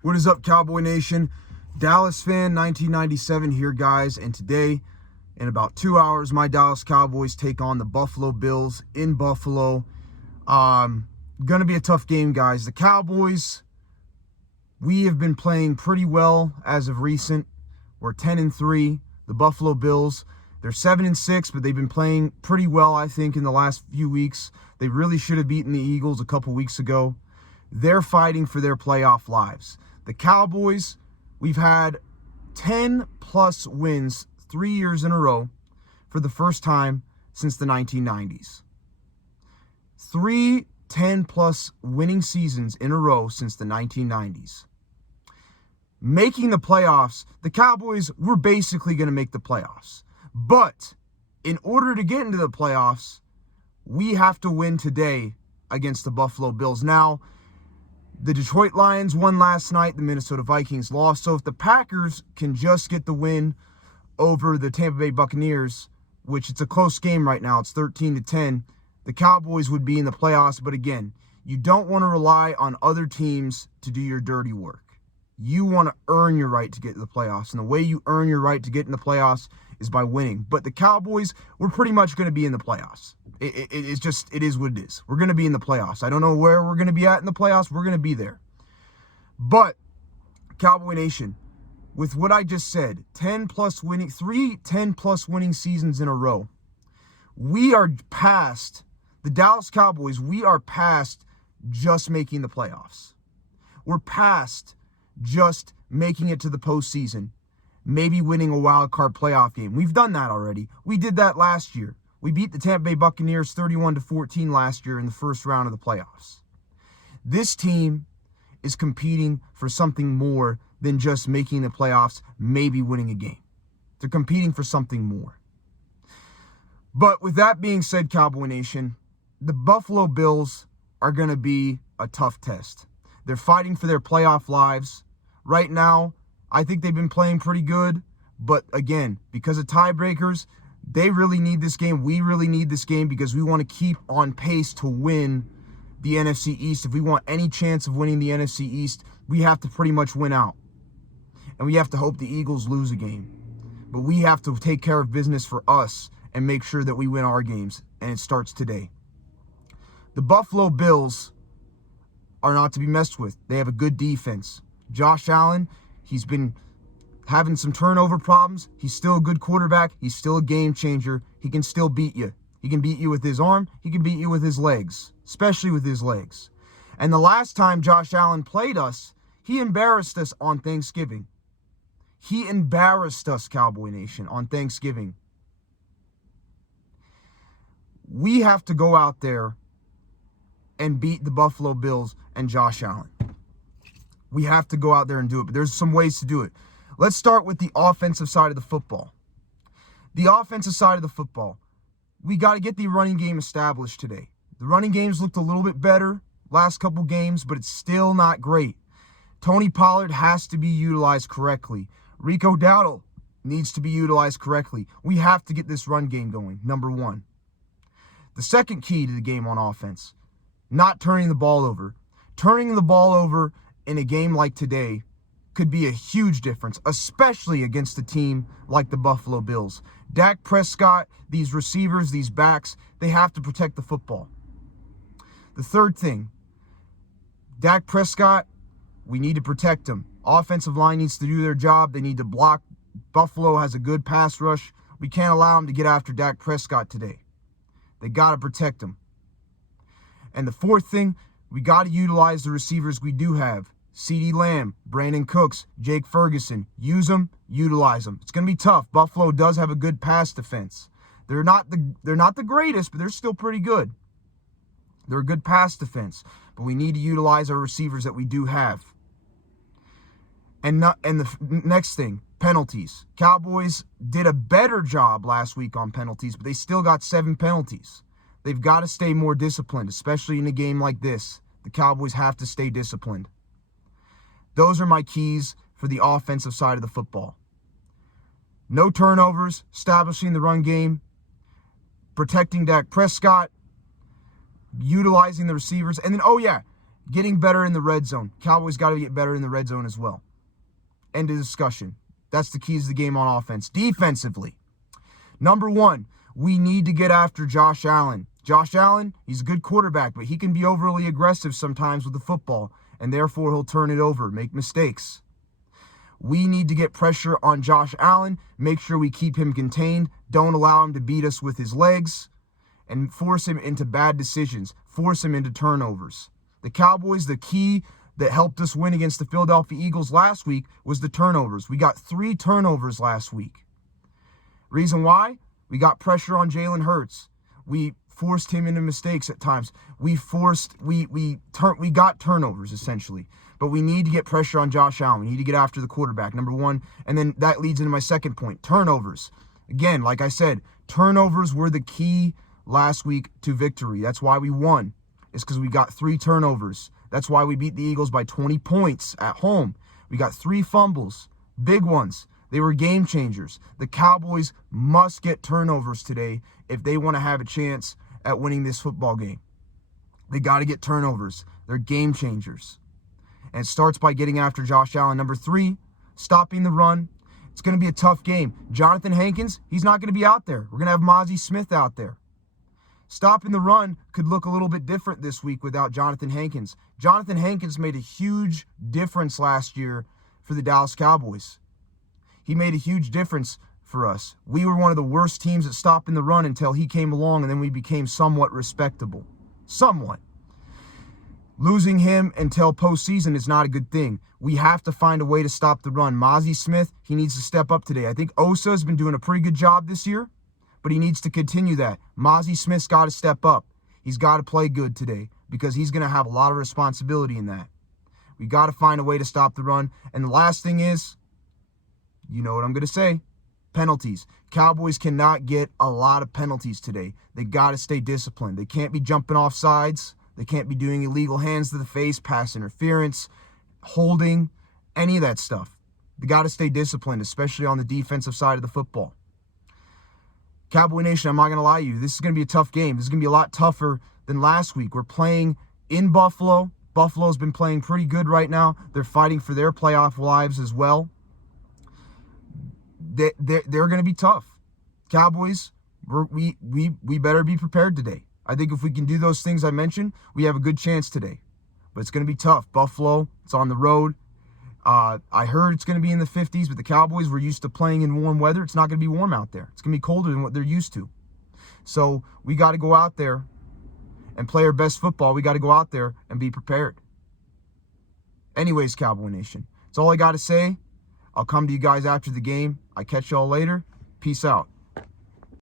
What is up, Cowboy Nation? Dallas fan 1997 here, guys. And today, in about 2 hours, my Dallas Cowboys take on the Buffalo Bills in Buffalo. Gonna be a tough game, guys. The Cowboys, we have been playing pretty well as of recent. We're 10-3. The Buffalo Bills, they're 7-6, but they've been playing pretty well, I think, in the last few weeks. They really should have beaten the Eagles a couple weeks ago. They're fighting for their playoff lives. The Cowboys, we've had 10-plus wins 3 years in a row for the first time since the 1990s. 3 10-plus winning seasons in a row since the 1990s. Making the playoffs, the Cowboys were basically going to make the playoffs. But in order to get into the playoffs, we have to win today against the Buffalo Bills. Now, the Detroit Lions won last night. The Minnesota Vikings lost. So if the Packers can just get the win over the Tampa Bay Buccaneers, which it's a close game right now, it's 13-10, the Cowboys would be in the playoffs. But again, you don't want to rely on other teams to do your dirty work. You want to earn your right to get to the playoffs. And the way you earn your right to get in the playoffs is by winning. But the Cowboys, we're pretty much going to be in the playoffs. It is what it is. We're going to be in the playoffs. I don't know where we're going to be at in the playoffs. We're going to be there. But, Cowboy Nation, with what I just said, 10-plus winning, 3 10-plus winning seasons in a row, we are past, the Dallas Cowboys, we are past just making the playoffs. We're past just making it to the postseason, maybe winning a wild card playoff game. We've done that already. We did that last year. We beat the Tampa Bay Buccaneers 31-14 last year in the first round of the playoffs. This team is competing for something more than just making the playoffs, maybe winning a game. They're competing for something more. But with that being said, Cowboy Nation, the Buffalo Bills are going to be a tough test. They're fighting for their playoff lives. Right now, I think they've been playing pretty good. But again, because of tiebreakers, they really need this game. We really need this game because we want to keep on pace to win the NFC East. If we want any chance of winning the NFC East, we have to pretty much win out. And we have to hope the Eagles lose a game. But we have to take care of business for us and make sure that we win our games. And it starts today. The Buffalo Bills are not to be messed with. They have a good defense. Josh Allen, he's been having some turnover problems. He's still a good quarterback. He's still a game changer. He can still beat you. He can beat you with his arm. He can beat you with his legs, especially with his legs. And the last time Josh Allen played us, he embarrassed us on Thanksgiving. He embarrassed us, Cowboy Nation, on Thanksgiving. We have to go out there and beat the Buffalo Bills and Josh Allen. We have to go out there and do it, but there's some ways to do it. Let's start with the offensive side of the football. The offensive side of the football, we got to get the running game established today. The running game's looked a little bit better last couple games, but it's still not great. Tony Pollard has to be utilized correctly. Rico Dowdle needs to be utilized correctly. We have to get this run game going, number one. The second key to the game on offense, not turning the ball over. Turning the ball over in a game like today could be a huge difference, especially against a team like the Buffalo Bills. Dak Prescott, these receivers, these backs, they have to protect the football. The third thing, Dak Prescott, we need to protect him. Offensive line needs to do their job. They need to block. Buffalo has a good pass rush. We can't allow him to get after Dak Prescott today. They got to protect him. And the fourth thing, we got to utilize the receivers we do have. CeeDee Lamb, Brandon Cooks, Jake Ferguson. Use them, utilize them. It's going to be tough. Buffalo does have a good pass defense. They're not the greatest, but they're still pretty good. They're a good pass defense, but we need to utilize our receivers that we do have. And the next thing, penalties. Cowboys did a better job last week on penalties, but they still got 7 penalties. They've got to stay more disciplined, especially in a game like this. The Cowboys have to stay disciplined. Those are my keys for the offensive side of the football. No turnovers, establishing the run game, protecting Dak Prescott, utilizing the receivers, and then, Getting better in the red zone. Cowboys got to get better in the red zone as well. End of discussion. That's the keys to the game on offense. Defensively, number one, we need to get after Josh Allen. Josh Allen, he's a good quarterback, but he can be overly aggressive sometimes with the football, and therefore he'll turn it over, make mistakes. We need to get pressure on Josh Allen, make sure we keep him contained, don't allow him to beat us with his legs, and force him into bad decisions, force him into turnovers. The Cowboys, the key that helped us win against the Philadelphia Eagles last week was the turnovers. We got 3 turnovers last week. Reason why? We got pressure on Jalen Hurts. We forced him into mistakes at times. We got turnovers essentially. But we need to get pressure on Josh Allen. We need to get after the quarterback, number one. And then that leads into my second point, turnovers. Again, like I said, turnovers were the key last week to victory. That's why we won. It's because we got 3 turnovers. That's why we beat the Eagles by 20 points at home. We got 3 fumbles, big ones. They were game changers. The Cowboys must get turnovers today if they want to have a chance at winning this football game. They got to get turnovers. They're game changers. And it starts by getting after Josh Allen. Number 3, stopping the run. It's going to be a tough game. Jonathan Hankins, he's not going to be out there. We're going to have Mozzie Smith out there. Stopping the run could look a little bit different this week without Jonathan Hankins. Jonathan Hankins made a huge difference last year for the Dallas Cowboys. He made a huge difference for us. We were one of the worst teams at stopping the run until he came along, and then we became somewhat respectable. Somewhat. Losing him until postseason is not a good thing. We have to find a way to stop the run. Mozzie Smith, he needs to step up today. I think Osa has been doing a pretty good job this year, but he needs to continue that. Mozzie Smith's got to step up. He's got to play good today because he's going to have a lot of responsibility in that. We got to find a way to stop the run. And the last thing is, you know what I'm going to say, penalties. Cowboys cannot get a lot of penalties today. They got to stay disciplined. They can't be jumping off sides. They can't be doing illegal hands to the face, pass interference, holding, any of that stuff. They got to stay disciplined, especially on the defensive side of the football. Cowboy Nation, I'm not going to lie to you. This is going to be a tough game. This is going to be a lot tougher than last week. We're playing in Buffalo. Buffalo's been playing pretty good right now. They're fighting for their playoff lives as well. They're going to be tough. Cowboys, we better be prepared today. I think if we can do those things I mentioned, we have a good chance today. But it's going to be tough. Buffalo, it's on the road. I heard it's going to be in the 50s, but the Cowboys were used to playing in warm weather. It's not going to be warm out there. It's going to be colder than what they're used to. So we got to go out there and play our best football. We got to go out there and be prepared. Anyways, Cowboy Nation, that's all I got to say. I'll come to you guys after the game. I catch y'all later. Peace out.